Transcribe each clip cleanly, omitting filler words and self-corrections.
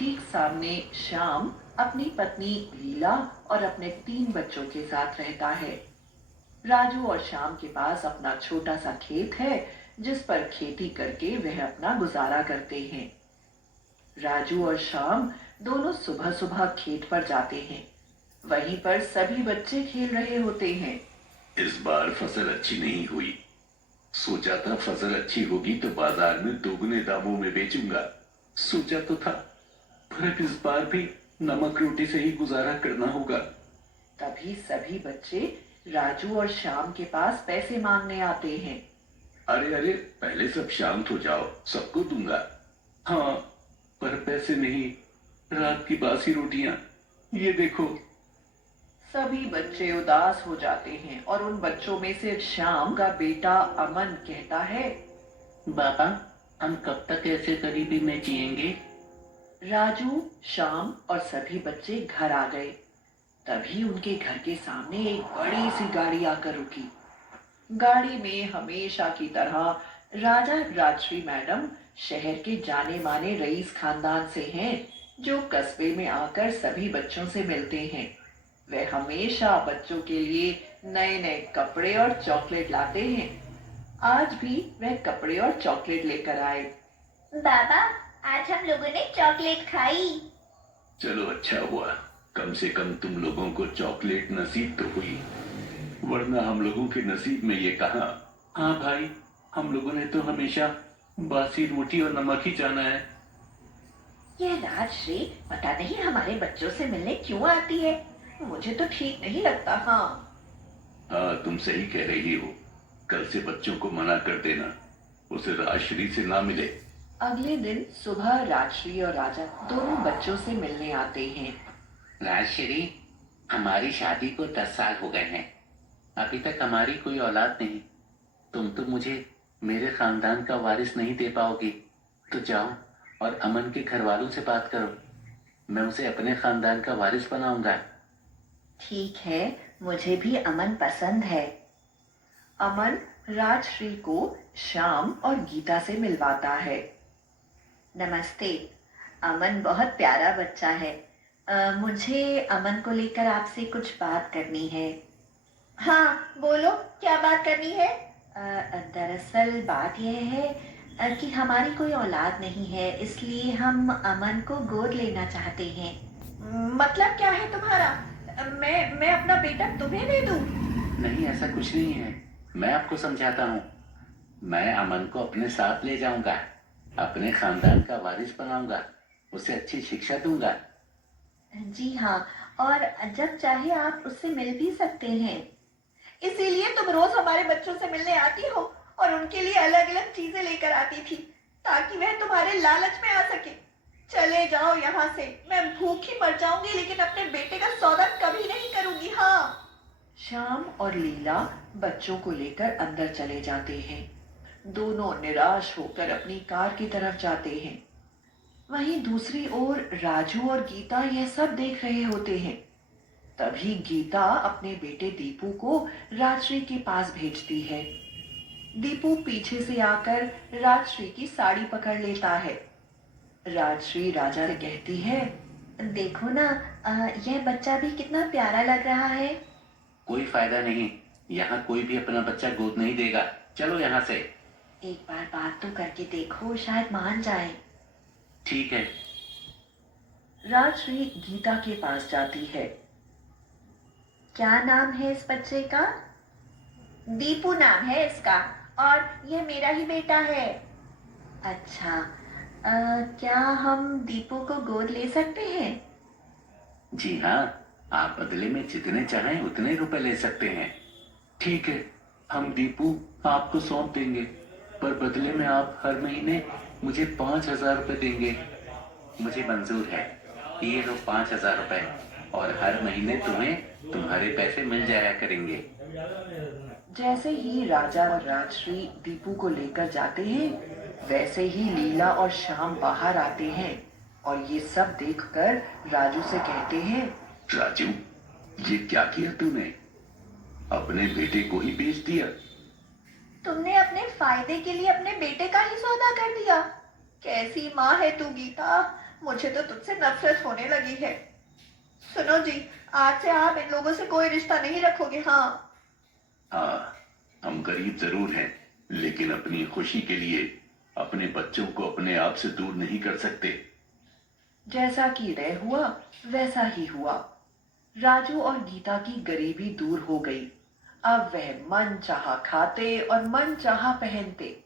ठीक सामने श्याम अपनी पत्नी लीला और अपने 3 बच्चों के साथ रहता है। राजू और श्याम के पास अपना छोटा सा खेत है, जिस पर खेती करके वह अपना गुजारा करते हैं। राजू और श्याम दोनों सुबह सुबह खेत पर जाते हैं। वहीं पर सभी बच्चे खेल रहे होते हैं। इस बार फसल अच्छी नहीं हुई। सोचा था फसल अच्छी होगी तो बाजार में दोगुने दामों में बेचूंगा। सोचा तो था, पर अब इस बार भी नमक रोटी से ही गुजारा करना होगा। तभी सभी बच्चे राजू और श्याम के पास पैसे मांगने आते हैं। अरे अरे, पहले सब शांत हो जाओ, सबको दूंगा। हाँ, पर पैसे नहीं, रात की बासी रोटियां, ये देखो। सभी बच्चे उदास हो जाते हैं और उन बच्चों में से श्याम का बेटा अमन कहता है, बाबा, हम कब तक ऐसे गरीबी में जिएंगे? राजू, श्याम और सभी बच्चे घर आ गए। तभी उनके घर के सामने एक बड़ी सी गाड़ी आकर रुकी। गाड़ी में हमेशा की तरह राजा राजश्री मैडम शहर के जाने माने रईस खानदान से हैं, जो कस्बे में आकर सभी बच्चों से मिलते हैं। वे हमेशा बच्चों के लिए नए नए कपड़े और चॉकलेट लाते हैं। आज भी वह कपड़े और चॉकलेट लेकर आए। बाबा, आज हम लोगों ने चॉकलेट खाई। चलो अच्छा हुआ, कम से कम तुम लोगों को चॉकलेट नसीब तो हुई, वरना हम लोगों के नसीब में ये कहाँ। हाँ भाई, हम लोगों ने तो हमेशा बासी रोटी और नमक ही जाना है। यह राजश्री पता नहीं हमारे बच्चों से मिलने क्यों आती है। मुझे तो ठीक नहीं लगता। हाँ, तुम सही कह रही हो। कल से बच्चों को मना कर देना, उसे राजश्री से ना मिले। अगले दिन सुबह राजश्री और राजा दोनों बच्चों से मिलने आते हैं। राजश्री, हमारी शादी को 10 साल हो गए हैं। अभी तक हमारी कोई औलाद नहीं। तुम तो मुझे मेरे खानदान का वारिस नहीं दे पाओगी, तो जाओ और अमन के घर वालों से बात करो। मैं उसे अपने खानदान का वारिस बनाऊंगा। ठीक है, मुझे भी अमन पसंद है। अमन राजश्री को श्याम और गीता से मिलवाता है। नमस्ते। अमन बहुत प्यारा बच्चा है। मुझे अमन को लेकर आपसे कुछ बात करनी है। हाँ, बोलो, क्या बात करनी है? दरअसल बात यह है कि हमारी कोई औलाद नहीं है, इसलिए हम अमन को गोद लेना चाहते हैं। मतलब क्या है तुम्हारा? मैं अपना बेटा तुम्हें दे दूं? नहीं, ऐसा कुछ नहीं है। मैं आपको समझाता हूँ। मैं अमन को अपने साथ ले जाऊंगा, अपने खानदान का वारिस बनाऊंगा, उसे अच्छी शिक्षा दूंगा। जी हाँ, और जब चाहे आप उससे मिल भी सकते हैं। इसीलिए तुम रोज हमारे बच्चों से मिलने आती हो और उनके लिए अलग अलग चीजें लेकर आती थी, ताकि वह तुम्हारे लालच में आ सके। चले जाओ यहाँ से, मैं भूखी मर जाऊंगी, लेकिन अपने बेटे का सौदा कभी नहीं करूंगी। हाँ। श्याम और लीला बच्चों को लेकर अंदर चले जाते हैं। दोनों निराश होकर अपनी कार की तरफ जाते हैं। वहीं दूसरी ओर राजू और गीता यह सब देख रहे होते हैं। तभी गीता अपने बेटे दीपू को राजश्री के पास भेजती है। दीपू पीछे से आकर राजश्री की साड़ी पकड़ लेता है। राजश्री राजा से कहती है, देखो ना, यह बच्चा भी कितना प्यारा लग रहा है। कोई फायदा नहीं, यहाँ कोई भी अपना बच्चा गोद नहीं देगा। चलो यहाँ से। एक बार बात तो करके देखो, शायद मान जाए। ठीक है। राजश्री गीता के पास जाती है। क्या नाम है इस बच्चे का? दीपू नाम है इसका, और यह मेरा ही बेटा है। अच्छा, क्या हम दीपू को गोद ले सकते हैं? जी हाँ, आप बदले में जितने चाहें उतने रुपए ले सकते हैं। ठीक है, हम दीपू आपको सौंप देंगे, पर बदले में आप हर महीने मुझे 5,000 रुपए देंगे। मुझे मंजूर है। ये लो 5,000 रुपए, और हर महीने तुम्हें तुम्हारे पैसे मिल जाया करेंगे। जैसे ही राजा और राजश्री दीपू को लेकर जाते हैं, वैसे ही लीला और श्याम बाहर आते हैं और ये सब देखकर राजू से कहते हैं, राजू, ये क्या किया तूने? अपने बेटे को ही बेच दिया। तुमने अपने फायदे के लिए अपने बेटे का ही सौदा कर दिया। कैसी माँ है तू गीता? मुझे तो तुझसे नफरत होने लगी है। सुनो जी, आज से आप इन लोगों से कोई रिश्ता नहीं रखोगे। हाँ, हाँ, हम गरीब जरूर हैं, लेकिन अपनी खुशी के लिए अपने बच्चों को अपने आप से दूर नहीं कर सकते। जैसा कि तय हुआ वैसा ही हुआ। राजू और गीता की गरीबी दूर हो गई। अब वह मन चाहा खाते और मन चाहा पहनते।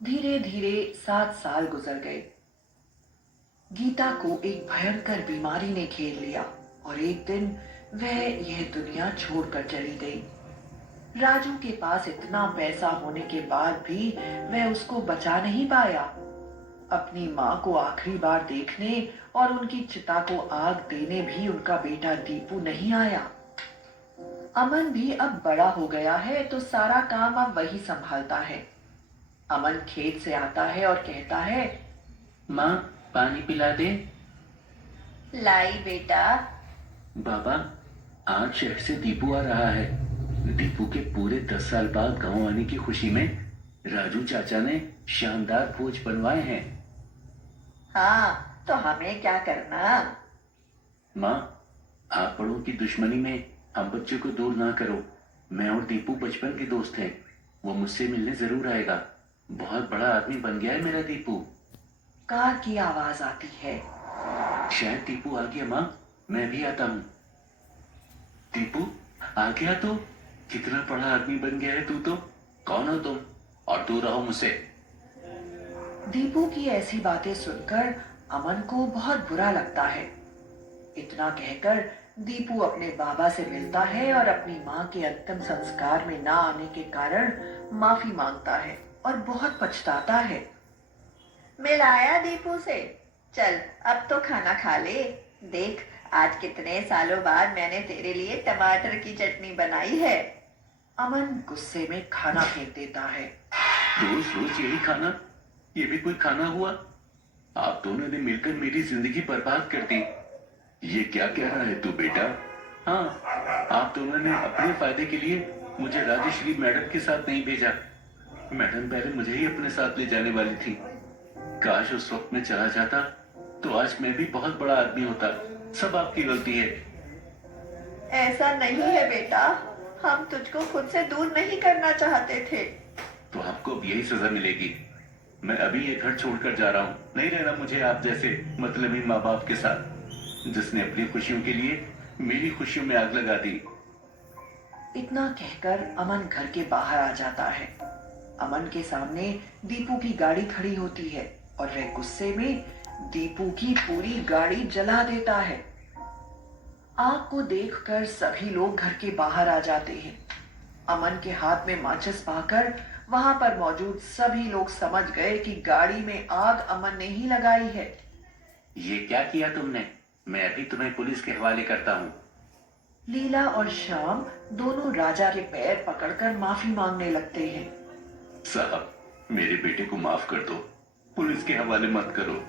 धीरे धीरे 7 साल गुजर गए। गीता को एक भयंकर बीमारी ने घेर लिया और एक दिन वह यह दुनिया छोड़कर चली गई। राजू के पास इतना पैसा होने के बाद भी वह उसको बचा नहीं पाया। अपनी माँ को आखिरी बार देखने और उनकी चिता को आग देने भी उनका बेटा दीपू नहीं आया। अमन भी अब बड़ा हो गया है तो सारा काम अब वही संभालता है। अमन खेत से आता है और कहता है, माँ, पानी पिला दे। लाई बेटा। बाबा, आज शहर से दीपू आ रहा है। दीपू के पूरे 10 साल बाद गांव आने की खुशी में राजू चाचा ने शानदार भोज बनवाए हैं। हाँ, तो हमें क्या करना। माँ, आप बड़ों की दुश्मनी में हम बच्चों को दूर ना करो। मैं और दीपू बचपन के दोस्त हैं। वो मुझसे मिलने जरूर आएगा। बहुत बड़ा आदमी बन गया है मेरा दीपू। कार की आवाज आती है। शायद दीपू आ गया। माँ, मैं भी आता हूँ। दीपू आ गया तो? कितना बड़ा आदमी बन गया है तू तो। कौन हो तुम और दूर रहो मुझसे। दीपू की ऐसी बातें सुनकर अमन को बहुत बुरा लगता है। इतना कहकर दीपू अपने बाबा से मिलता है और अपनी माँ के अंतिम संस्कार में ना आने के कारण माफी मांगता है और बहुत पछताता है। मिलाया दीपू से। चल, अब तो खाना खा ले। देख, आज कितने सालों बाद मैंने तेरे लिए टमाटर की चटनी बनाई है। अमन गुस्से में खाना फेंक देता है। रोज रोज यही खाना, ये भी कोई खाना हुआ? आप दोनों ने मिलकर मेरी जिंदगी बर्बाद कर दी। ये क्या कह रहा है तू बेटा? हाँ, आप दोनों ने अपने फायदे के लिए मुझे राजश्री मैडम के साथ नहीं भेजा। मैडम पहले मुझे ही अपने साथ ले जाने वाली थी। काश उस वक्त मैं चला जाता तो आज मैं भी बहुत बड़ा आदमी होता। सब आपकी गलती है। ऐसा नहीं है बेटा, हम तुझको खुद से दूर नहीं करना चाहते थे। तो आपको अब यही सजा मिलेगी। मैं अभी ये घर छोड़कर जा रहा हूँ। नहीं रहना मुझे आप जैसे मतलबी माँ बाप के साथ, जिसने अपनी खुशियों के लिए मेरी खुशियों में आग लगा दी। इतना कहकर अमन घर के बाहर आ जाता है। अमन के सामने दीपू की गाड़ी खड़ी होती है और वह गुस्से में दीपू की पूरी गाड़ी जला देता है। आग को देखकर सभी लोग घर के बाहर आ जाते हैं। अमन के हाथ में माचिस पाकर वहां पर मौजूद सभी लोग समझ गए कि गाड़ी में आग अमन ने ही लगाई है। ये क्या किया तुमने? मैं अभी तुम्हें पुलिस के हवाले करता हूँ। लीला और श्याम दोनों राजा के पैर पकड़कर माफी मांगने लगते हैं। साहब, मेरे बेटे को माफ कर दो, पुलिस के हवाले मत करो।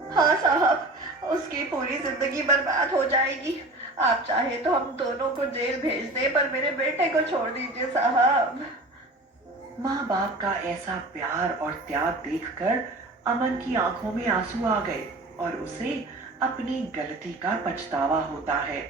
हाँ साहब, उसकी पूरी जिंदगी बर्बाद हो जाएगी। आप चाहे तो हम दोनों को जेल भेज दें, पर मेरे बेटे को छोड़ दीजिए साहब। माँ बाप का ऐसा प्यार और त्याग देखकर अमन की आंखों में आंसू आ गए और उसे अपनी गलती का पछतावा होता है।